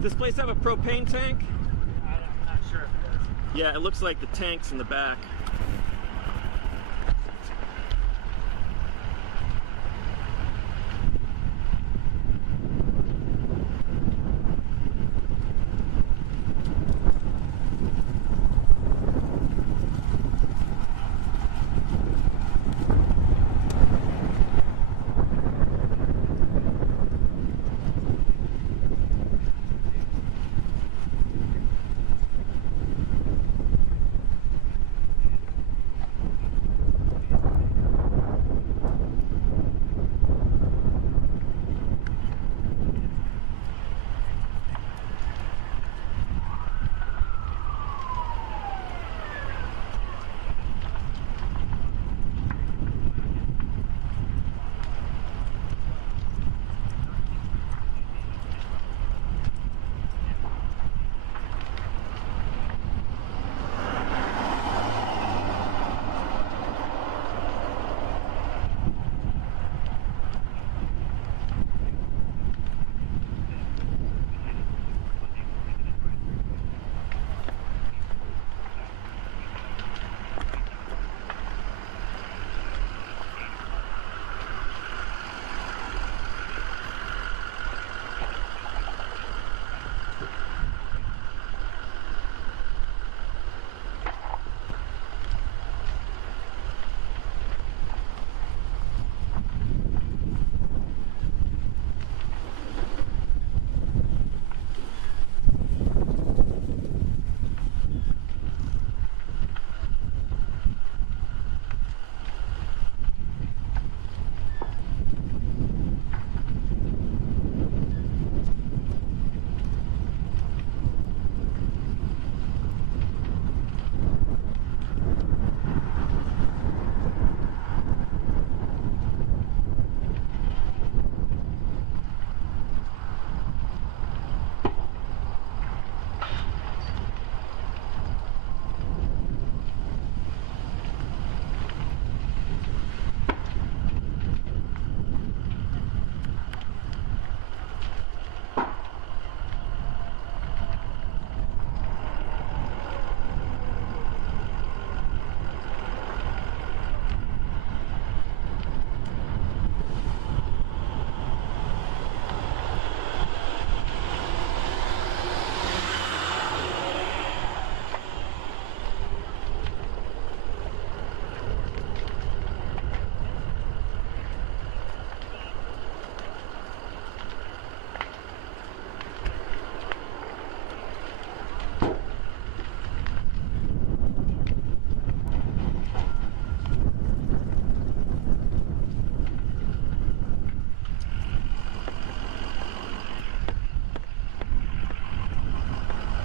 Does this place have a propane tank? I'm not sure if it does. Yeah, it looks like the tank's in the back.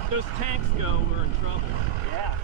Those tanks go, we're in trouble. Yeah.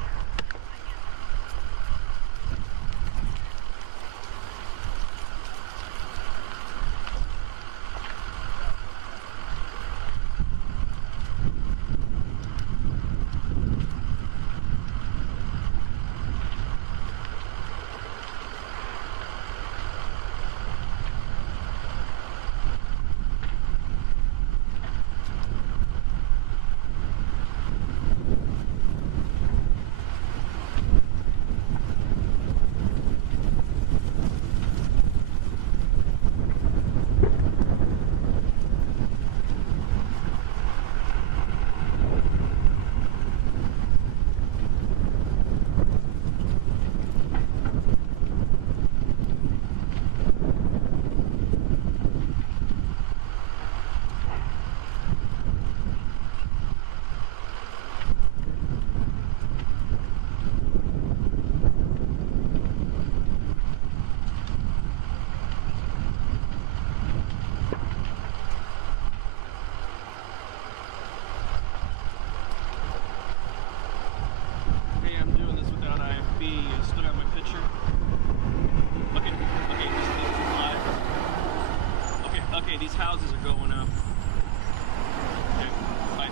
Hey, I'm doing this without IFB. You still got my picture? Okay, this is live. Okay, these houses are going up. Okay, bye.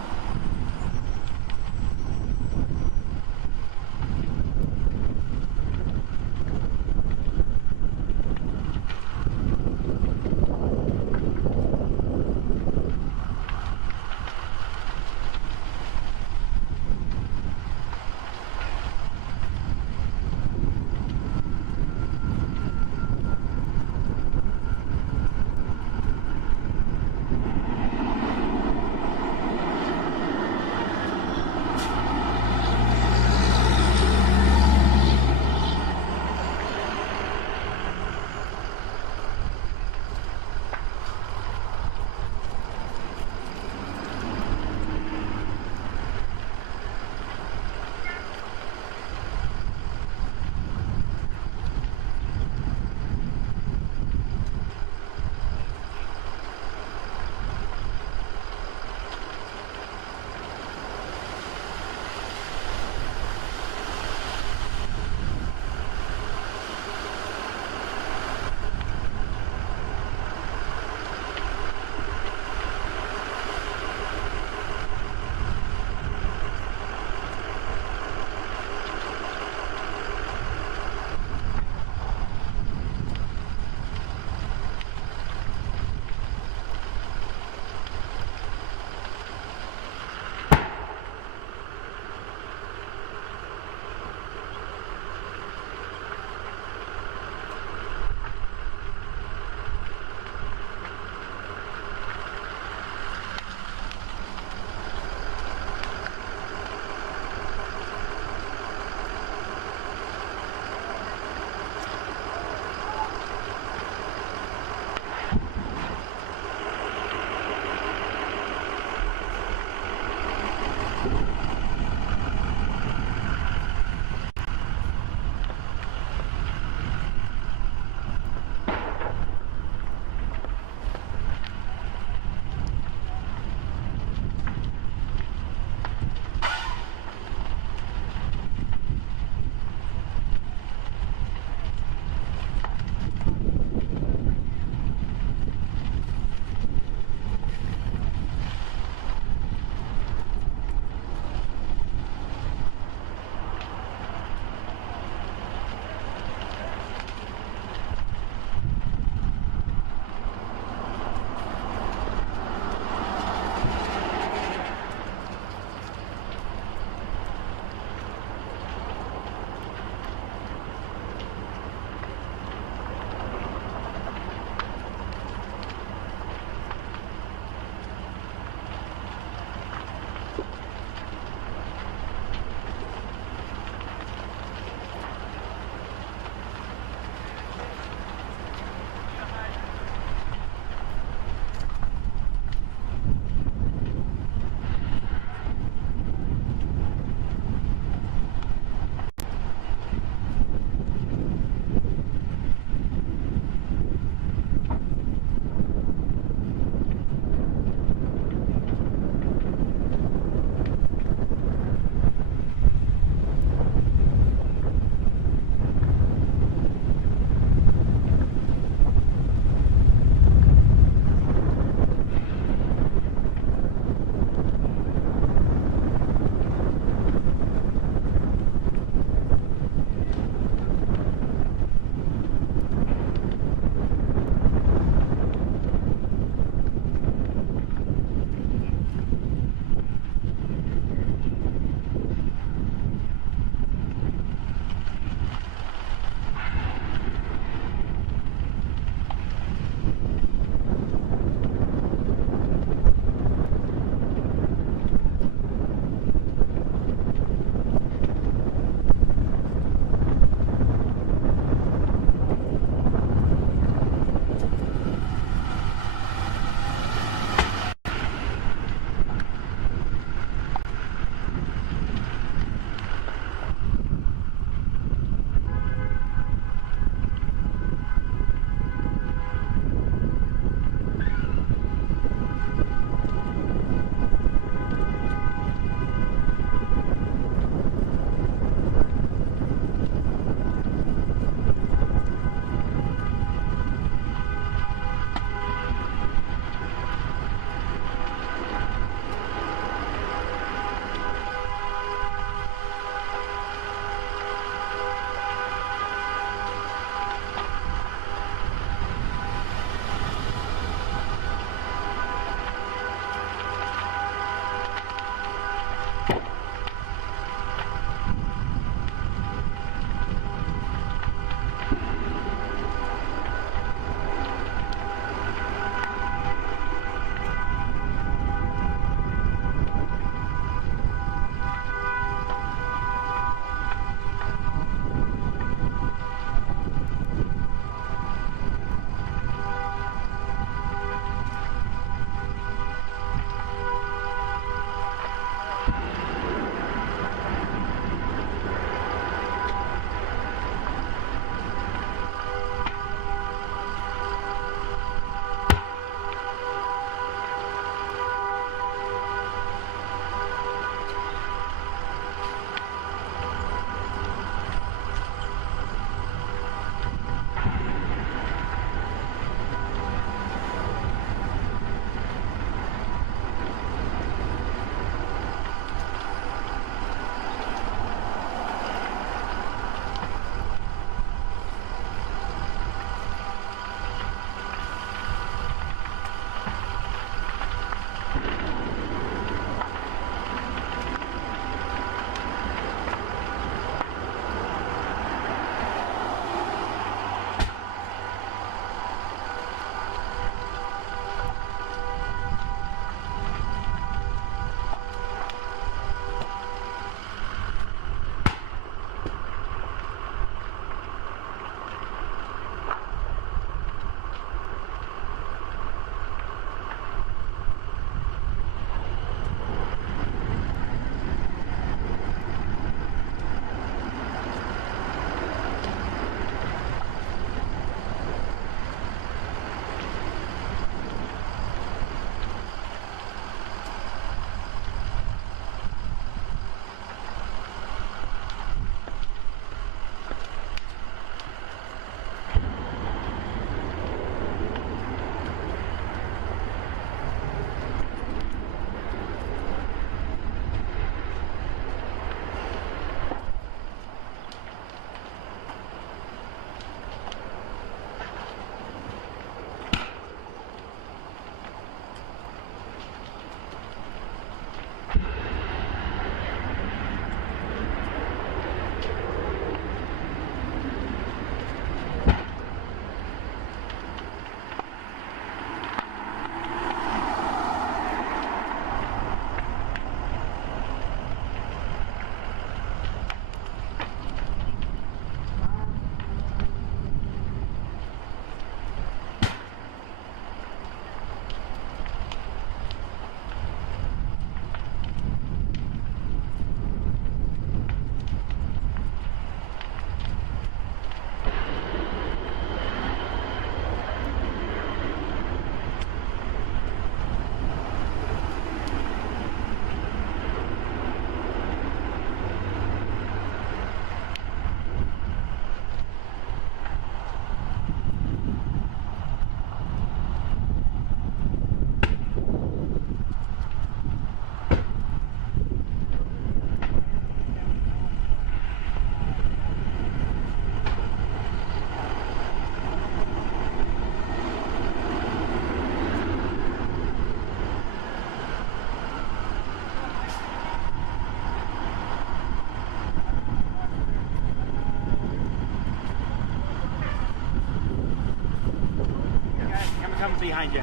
coming behind you.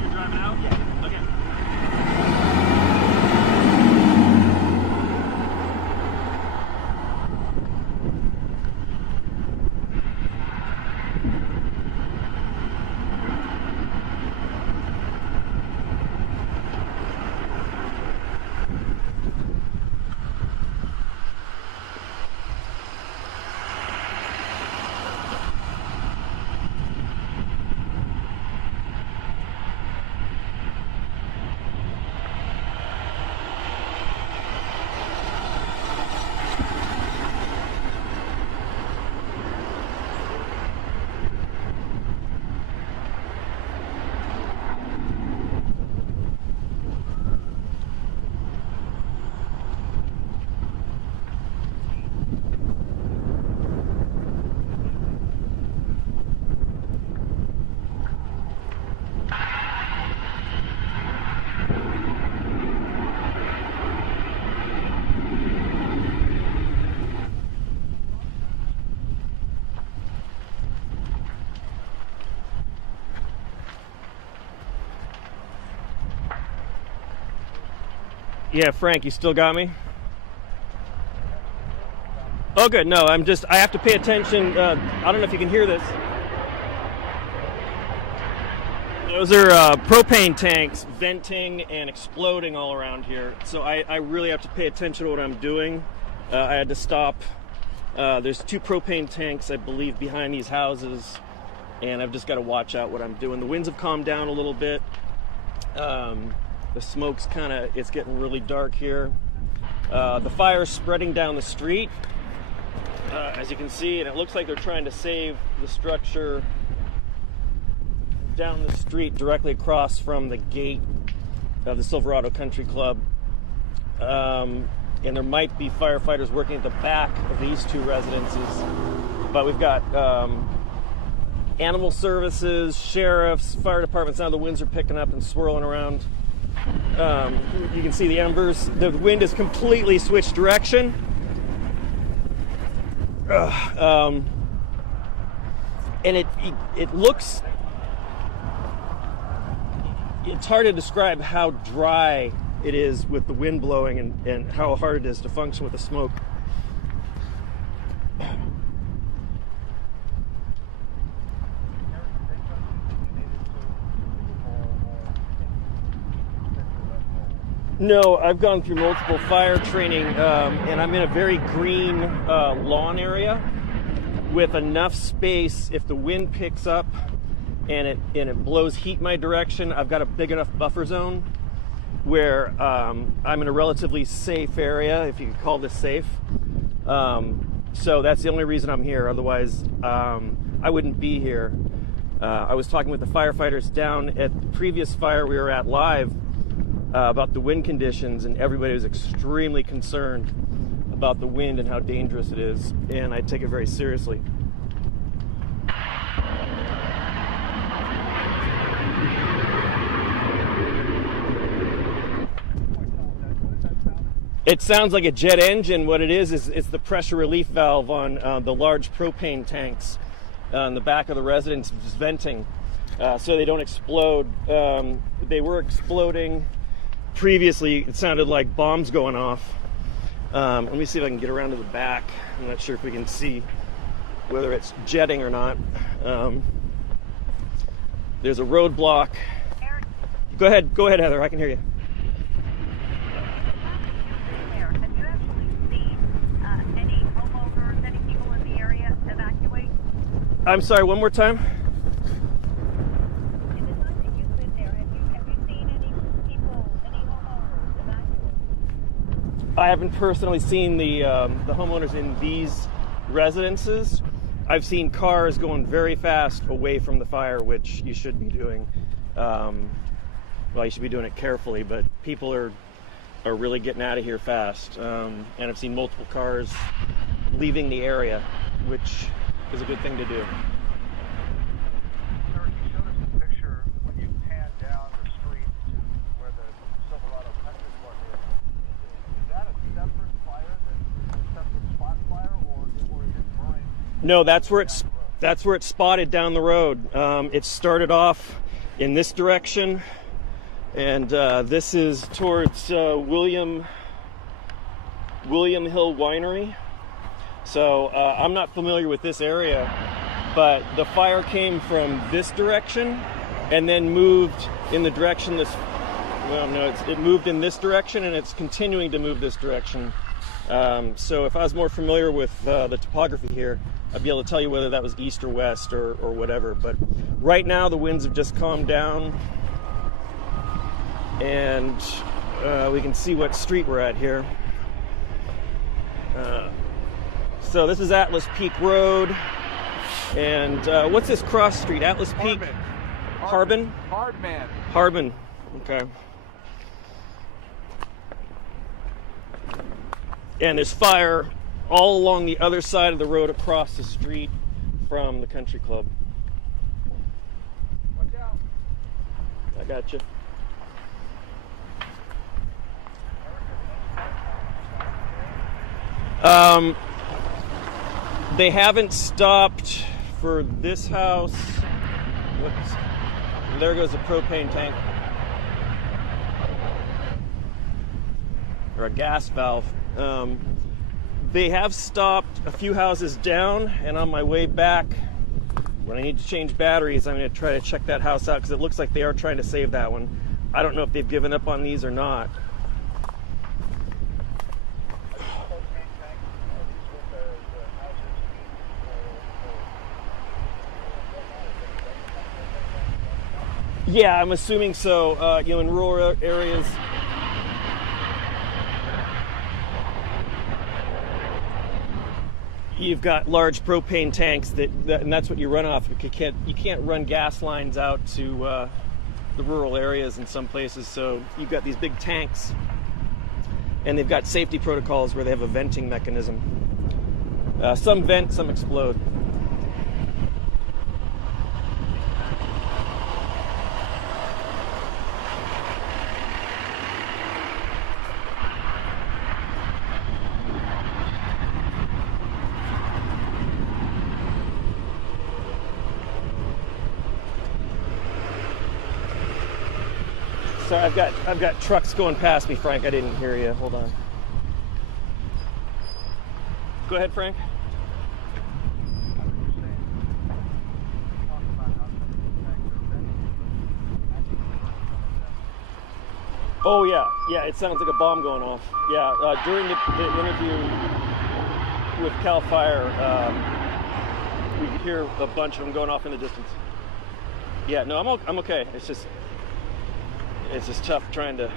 You're driving out? Yeah. Okay. Yeah, Frank, you still got me? Oh, good. No, I have to pay attention. I don't know if you can hear this. Those are propane tanks venting and exploding all around here. So I really have to pay attention to what I'm doing. I had to stop. There's 2 propane tanks, I believe, behind these houses. And I've just got to watch out what I'm doing. The winds have calmed down a little bit. The smoke's it's getting really dark here. The fire's spreading down the street, as you can see, and it looks like they're trying to save the structure down the street directly across from the gate of the Silverado Country Club. And there might be firefighters working at the back of these 2 residences. But we've got animal services, sheriffs, fire departments. Now the winds are picking up and swirling around. You can see the embers. The wind has completely switched direction. And it looks... It's hard to describe how dry it is with the wind blowing and how hard it is to function with the smoke. No, I've gone through multiple fire training, and I'm in a very green lawn area with enough space. If the wind picks up and it blows heat my direction, I've got a big enough buffer zone where I'm in a relatively safe area, if you could call this safe. So that's the only reason I'm here. Otherwise, I wouldn't be here. I was talking with the firefighters down at the previous fire we were at live about the wind conditions, and everybody was extremely concerned about the wind and how dangerous it is, and I take it very seriously. It sounds like a jet engine. What it is it's the pressure relief valve on the large propane tanks on the back of the residence, just venting so they don't explode. They were exploding previously. It sounded like bombs going off. Let me see if I can get around to the back. I'm not sure if we can see whether it's jetting or not. There's a roadblock. Go ahead, Heather. I can hear you. I'm sorry, one more time? In the time that you've been there, have you seen any people, any homeowners evacuate? I haven't personally seen the homeowners in these residences. I've seen cars going very fast away from the fire, which you should be doing. Well, you should be doing it carefully, but people are really getting out of here fast. And I've seen multiple cars leaving the area, which is a good thing to do. Sir, you showed us a picture when you pan down the street to where the Silverado Country Club is. Is that a separate fire, a separate spot fire, or is it burning? No, that's where it's spotted down the road. It started off in this direction, and this is towards William Hill Winery. So I'm not familiar with this area, but the fire came from this direction and then moved in the direction it moved in this direction, and it's continuing to move this direction. So if I was more familiar with the topography here, I'd be able to tell you whether that was east or west or whatever. But right now the winds have just calmed down, and we can see what street we're at here. So this is Atlas Peak Road, and what's this cross street? Atlas Peak? Harbin? Hardman. Harbin. Okay. And there's fire all along the other side of the road across the street from the country club. Watch out. I got you. They haven't stopped for this house. Whoops. There goes a propane tank. Or a gas valve. They have stopped a few houses down, and on my way back, when I need to change batteries, I'm going to try to check that house out, because it looks like they are trying to save that one. I don't know if they've given up on these or not. Yeah, I'm assuming so. In rural areas, you've got large propane tanks and that's what you run off. You can't run gas lines out to the rural areas in some places. So you've got these big tanks, and they've got safety protocols where they have a venting mechanism. Some vent, some explode. Sorry, I've got trucks going past me, Frank. I didn't hear you. Hold on. Go ahead, Frank. Oh yeah, it sounds like a bomb going off. Yeah, during the interview with Cal Fire, we could hear a bunch of them going off in the distance. Yeah, no, I'm okay. It's just tough trying to.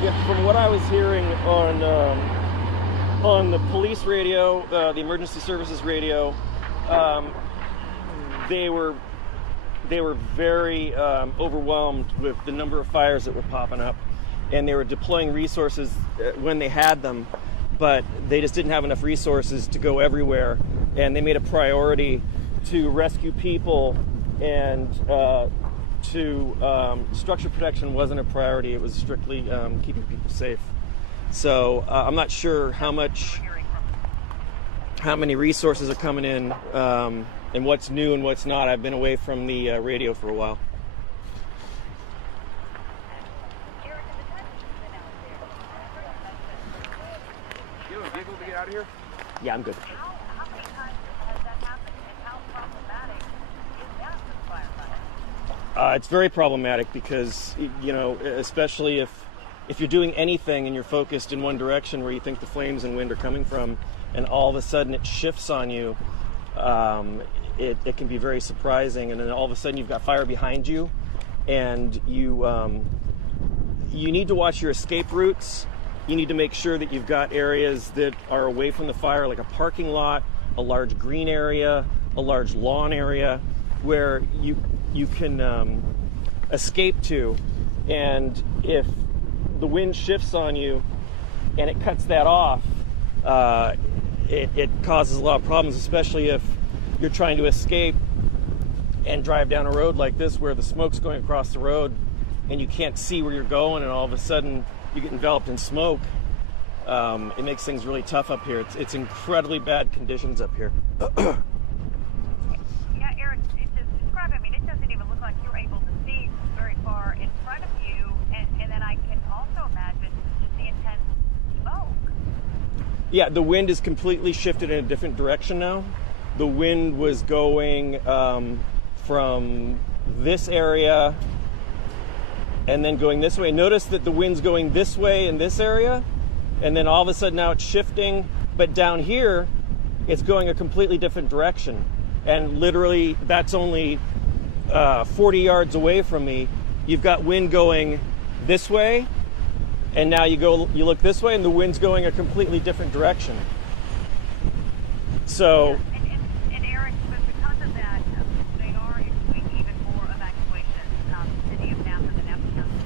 Yeah, from what I was hearing on the police radio, the emergency services radio, they were very overwhelmed with the number of fires that were popping up, and they were deploying resources when they had them, but they just didn't have enough resources to go everywhere, and they made a priority to rescue people, and structure protection wasn't a priority. It was strictly keeping people safe. So I'm not sure how many resources are coming in, and what's new and what's not. I've been away from the radio for a while. You have a vehicle to get out of here? Yeah, I'm good. How many times has that happened, and how problematic is that for firefighters? It's very problematic because, especially if you're doing anything and you're focused in one direction where you think the flames and wind are coming from, and all of a sudden it shifts on you, it can be very surprising. And then all of a sudden you've got fire behind you, and you need to watch your escape routes. You need to make sure that you've got areas that are away from the fire, like a parking lot, a large green area, a large lawn area, where you can escape to. And if the wind shifts on you and it cuts that off, it causes a lot of problems, especially if you're trying to escape and drive down a road like this where the smoke's going across the road and you can't see where you're going, and all of a sudden you get enveloped in smoke. It makes things really tough up here. It's incredibly bad conditions up here. Yeah, Eric, just describe it. I mean, it doesn't even look like you're able to see very far in front of you, and then I can also imagine just the intense smoke. Yeah, the wind is completely shifted in a different direction now. The wind was going from this area and then going this way. Notice that the wind's going this way in this area, and then all of a sudden now it's shifting, but down here it's going a completely different direction. And literally that's only 40 yards away from me. You've got wind going this way, and now you look this way and the wind's going a completely different direction. So And Eric, but because of that, they are doing even more evacuations. The city of Napa, the Napa County,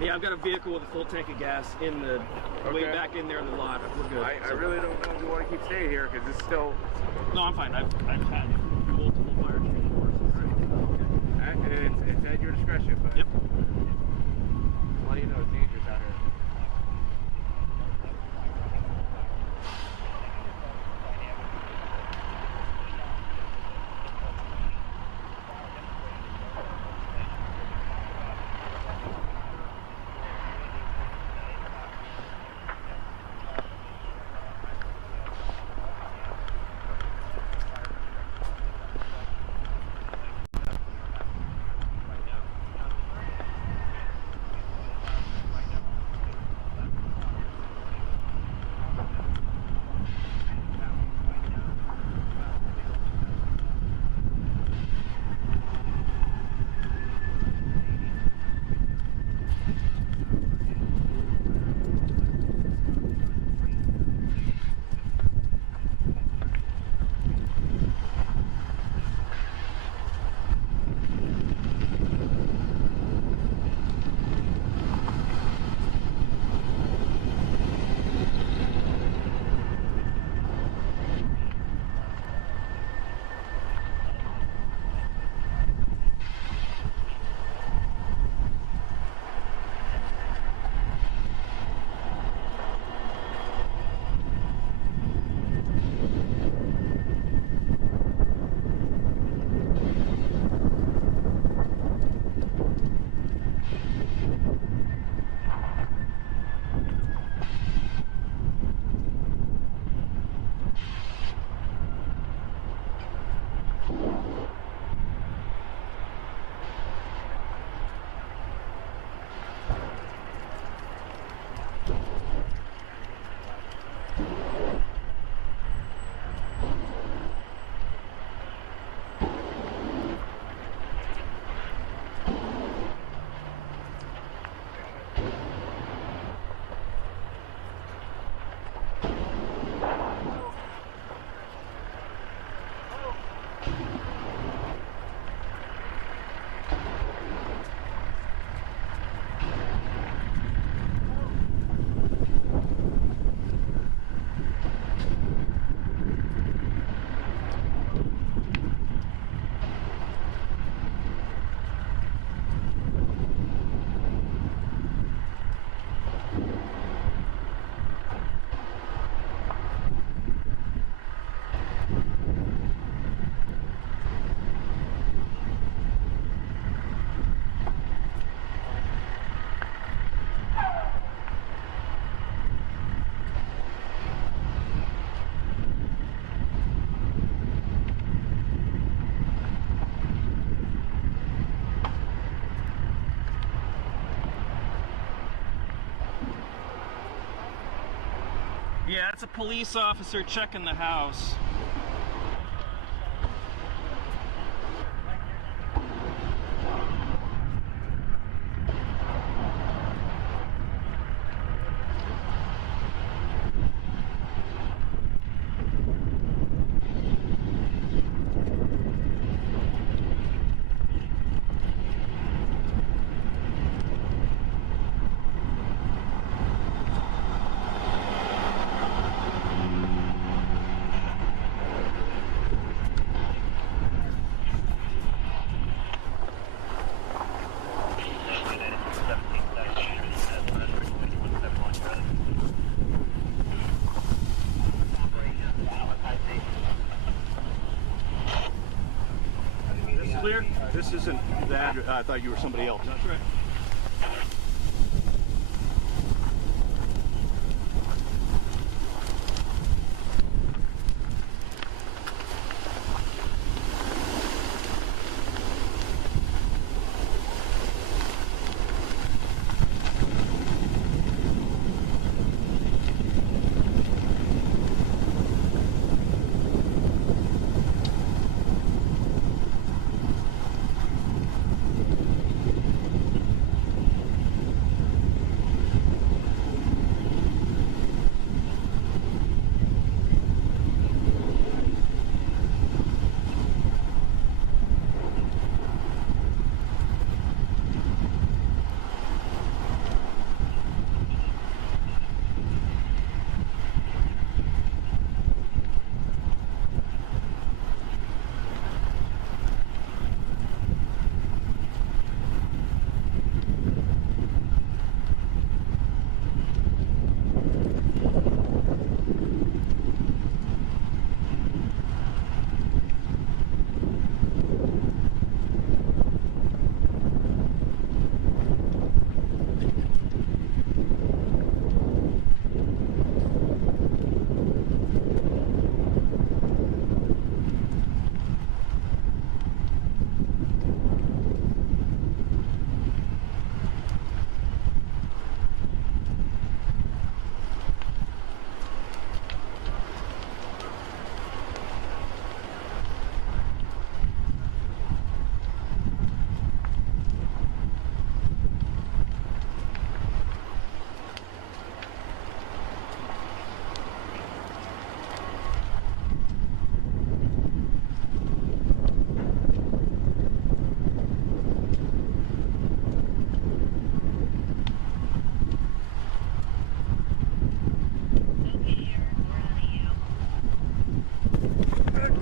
yeah, I've got a vehicle with a full tank of gas in the way Okay. back in there in the lot. We're good. I really don't know if we want to keep staying here because it's still. No, I'm fine. I've had multiple fire training courses. It's at your discretion, but. Yep. Well, you know it's dangerous out here. Yeah, it's a police officer checking the house. Clear? This isn't that. I thought you were somebody else. That's right.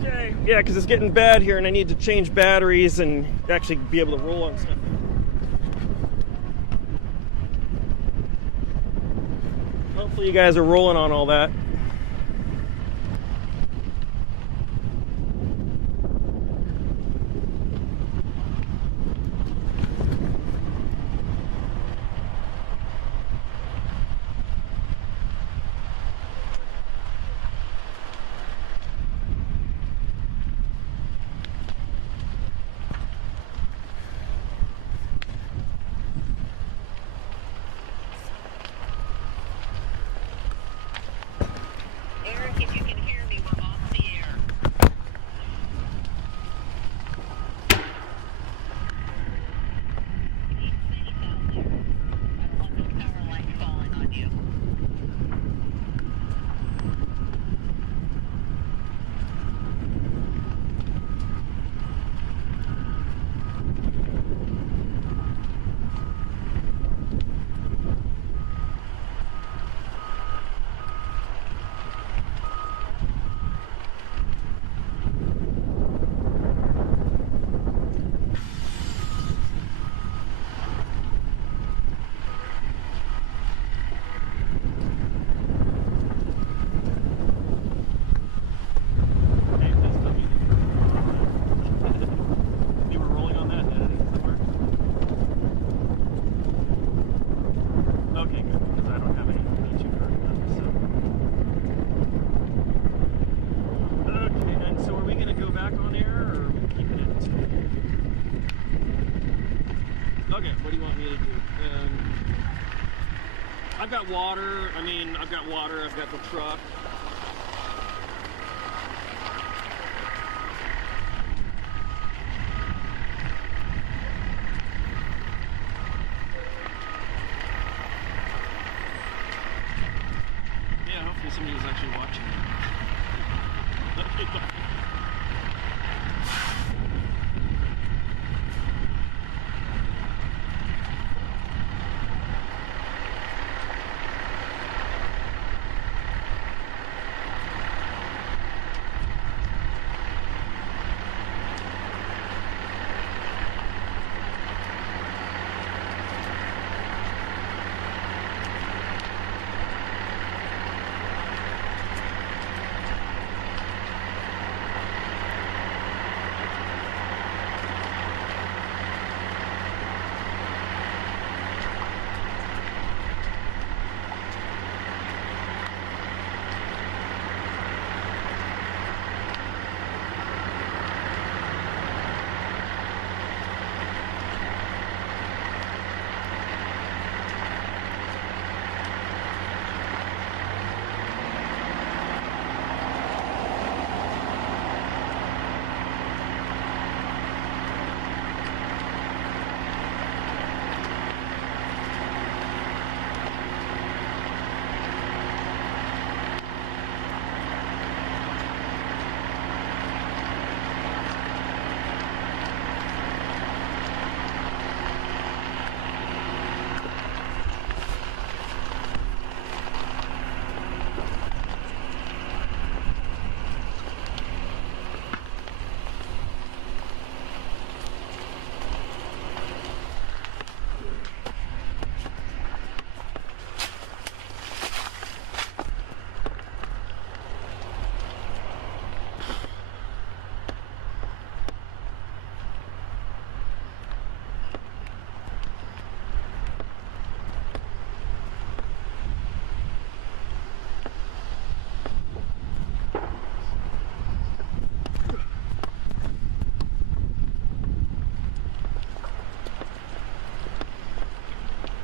Okay, yeah, because it's getting bad here and I need to change batteries and actually be able to roll on stuff. Hopefully you guys are rolling on all that. Eric, if you can hear me, we're off the air. You need safe out there. I don't want those power lines falling on you. You were rolling on that, did it work? Okay, good, because I don't have any B2 card left, so. Okay, and so are we going to go back on air, or are we keeping it straight? Okay, what do you want me to do? I've got water. I mean, I've got water. I've got the truck. Yeah, hopefully somebody's actually watching.